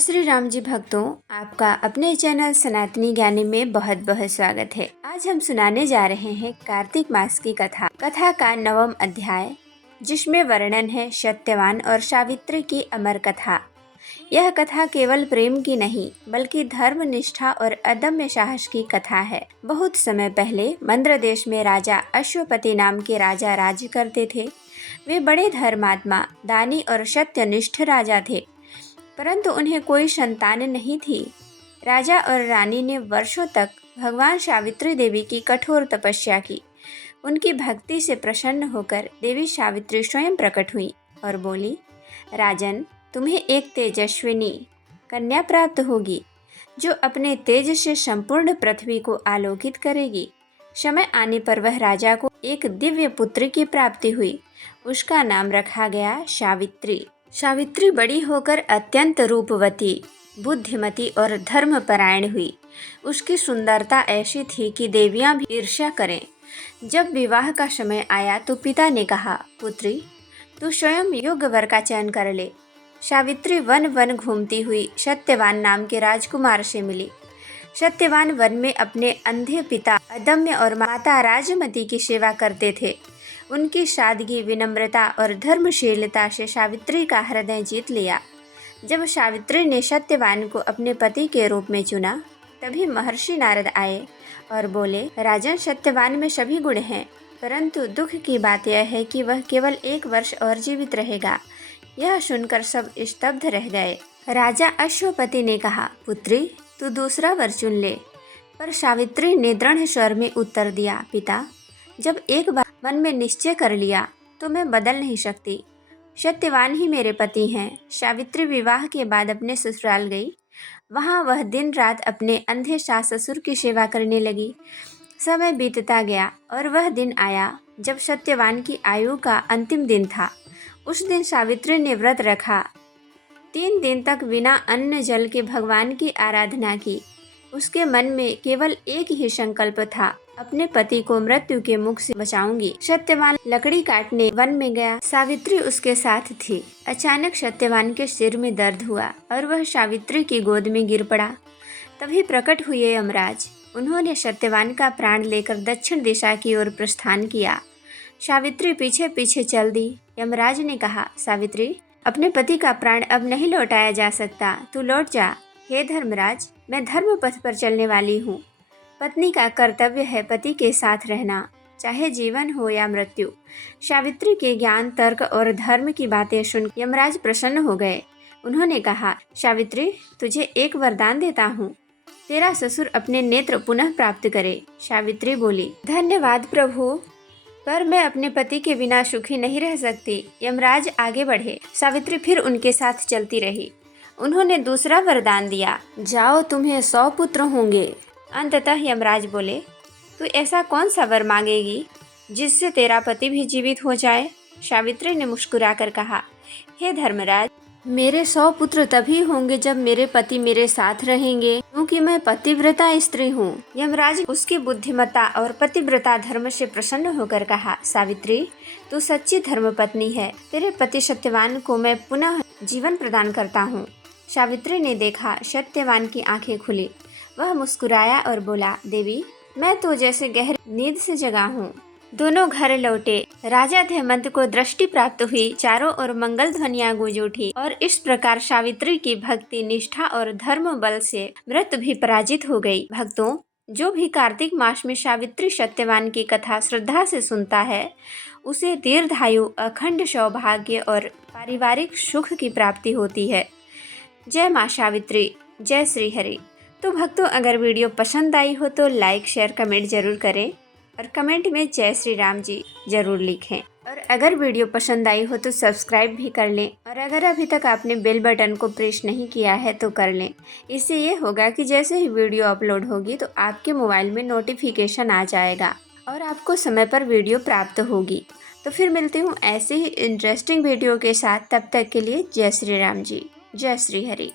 श्री राम जी भक्तों, आपका अपने चैनल सनातनी ज्ञानी में बहुत बहुत स्वागत है। आज हम सुनाने जा रहे हैं कार्तिक मास की कथा का 9वां अध्याय, जिसमें वर्णन है सत्यवान और सावित्री की अमर कथा। यह कथा केवल प्रेम की नहीं बल्कि धर्म, निष्ठा और अदम्य साहस की कथा है। बहुत समय पहले मंद्र देश में राजा अश्वपति नाम के राजा राज्य करते थे। वे बड़े धर्मात्मा, दानी और सत्यनिष्ठ राजा थे, परंतु उन्हें कोई संतान नहीं थी। राजा और रानी ने वर्षों तक भगवान सावित्री देवी की कठोर तपस्या की। उनकी भक्ति से प्रसन्न होकर देवी सावित्री स्वयं प्रकट हुई और बोली, राजन, तुम्हें एक तेजस्विनी कन्या प्राप्त होगी जो अपने तेज से संपूर्ण पृथ्वी को आलोकित करेगी। समय आने पर वह राजा को एक दिव्य पुत्र की प्राप्ति हुई। उसका नाम रखा गया सावित्री। सावित्री बड़ी होकर अत्यंत रूपवती, बुद्धिमती और धर्मपरायण हुई। उसकी सुंदरता ऐसी थी कि देवियां भी ईर्ष्या करें। जब विवाह का समय आया तो पिता ने कहा, पुत्री, तू स्वयं योग्य वर का चयन कर ले। सावित्री वन वन घूमती हुई सत्यवान नाम के राजकुमार से मिली। सत्यवान वन में अपने अंधे पिता अदम्य और माता राजमती की सेवा करते थे। उनकी सादगी, विनम्रता और धर्मशीलता से सावित्री का हृदय जीत लिया। जब सावित्री ने सत्यवान को अपने पति के रूप में चुना, तभी महर्षि नारद आए और बोले, राजन, सत्यवान में सभी गुण हैं, परंतु दुख की बात यह है कि वह केवल 1 वर्ष और जीवित रहेगा। यह सुनकर सब स्तब्ध रह गए। राजा अश्वपति ने कहा, पुत्री, तू दूसरा वर चुन ले। पर सावित्री ने दृढ़ स्वर में उत्तर दिया, पिता, जब एक बार मन में निश्चय कर लिया तो मैं बदल नहीं सकती। सत्यवान ही मेरे पति हैं। सावित्री विवाह के बाद अपने ससुराल गई। वहाँ वह दिन रात अपने अंधे सास ससुर की सेवा करने लगी। समय बीतता गया और वह दिन आया जब सत्यवान की आयु का अंतिम दिन था। उस दिन सावित्री ने व्रत रखा। 3 दिन तक बिना अन्न जल के भगवान की आराधना की। उसके मन में केवल एक ही संकल्प था, अपने पति को मृत्यु के मुख से बचाऊंगी। सत्यवान लकड़ी काटने वन में गया। सावित्री उसके साथ थी। अचानक सत्यवान के सिर में दर्द हुआ और वह सावित्री की गोद में गिर पड़ा। तभी प्रकट हुए यमराज। उन्होंने सत्यवान का प्राण लेकर दक्षिण दिशा की ओर प्रस्थान किया। सावित्री पीछे पीछे चल दी। यमराज ने कहा, सावित्री, अपने पति का प्राण अब नहीं लौटाया जा सकता, तू लौट जा। हे धर्मराज, मैं धर्म पथ पर चलने वाली हूँ। पत्नी का कर्तव्य है पति के साथ रहना, चाहे जीवन हो या मृत्यु। सावित्री के ज्ञान, तर्क और धर्म की बातें सुन यमराज प्रसन्न हो गए। उन्होंने कहा, सावित्री, तुझे एक वरदान देता हूँ, तेरा ससुर अपने नेत्र पुनः प्राप्त करे। सावित्री बोली, धन्यवाद प्रभु, पर मैं अपने पति के बिना सुखी नहीं रह सकती। यमराज आगे बढ़े। सावित्री फिर उनके साथ चलती रही। उन्होंने दूसरा वरदान दिया, जाओ, तुम्हें 100 पुत्र होंगे। अंततः यमराज बोले, तू ऐसा कौन सा वर मांगेगी जिससे तेरा पति भी जीवित हो जाए? सावित्री ने मुस्कुराकर कहा, हे धर्मराज, मेरे 100 पुत्र तभी होंगे जब मेरे पति मेरे साथ रहेंगे, क्योंकि मैं पतिव्रता स्त्री हूँ। यमराज उसकी बुद्धिमत्ता और पतिव्रता धर्म से प्रसन्न होकर कहा, सावित्री, तू सच्ची धर्मपत्नी है। तेरे पति सत्यवान को मैं पुनः जीवन प्रदान करता हूँ। सावित्री ने देखा, सत्यवान की आंखें खुली। वह मुस्कुराया और बोला, देवी, मैं तो जैसे गहरी नींद से जगा हूँ। दोनों घर लौटे। राजा धैमंत को दृष्टि प्राप्त हुई। चारों ओर मंगल ध्वनियां गूंज उठी और इस प्रकार सावित्री की भक्ति, निष्ठा और धर्म बल से मृत्यु भी पराजित हो गई। भक्तों, जो भी कार्तिक मास में सावित्री सत्यवान की कथा श्रद्धा से सुनता है, उसे दीर्घायु, अखंड सौभाग्य और पारिवारिक सुख की प्राप्ति होती है। जय माँ सावित्री, जय श्री हरि। तो भक्तों, अगर वीडियो पसंद आई हो तो लाइक, शेयर, कमेंट जरूर करें और कमेंट में जय श्री राम जी जरूर लिखें। और अगर वीडियो पसंद आई हो तो सब्सक्राइब भी कर लें। और अगर अभी तक आपने बेल बटन को प्रेस नहीं किया है तो कर लें। इससे ये होगा कि जैसे ही वीडियो अपलोड होगी तो आपके मोबाइल में नोटिफिकेशन आ जाएगा और आपको समय पर वीडियो प्राप्त होगी। तो फिर मिलती हूँ ऐसे ही इंटरेस्टिंग वीडियो के साथ। तब तक के लिए जय श्री राम जी, जय श्री हरि।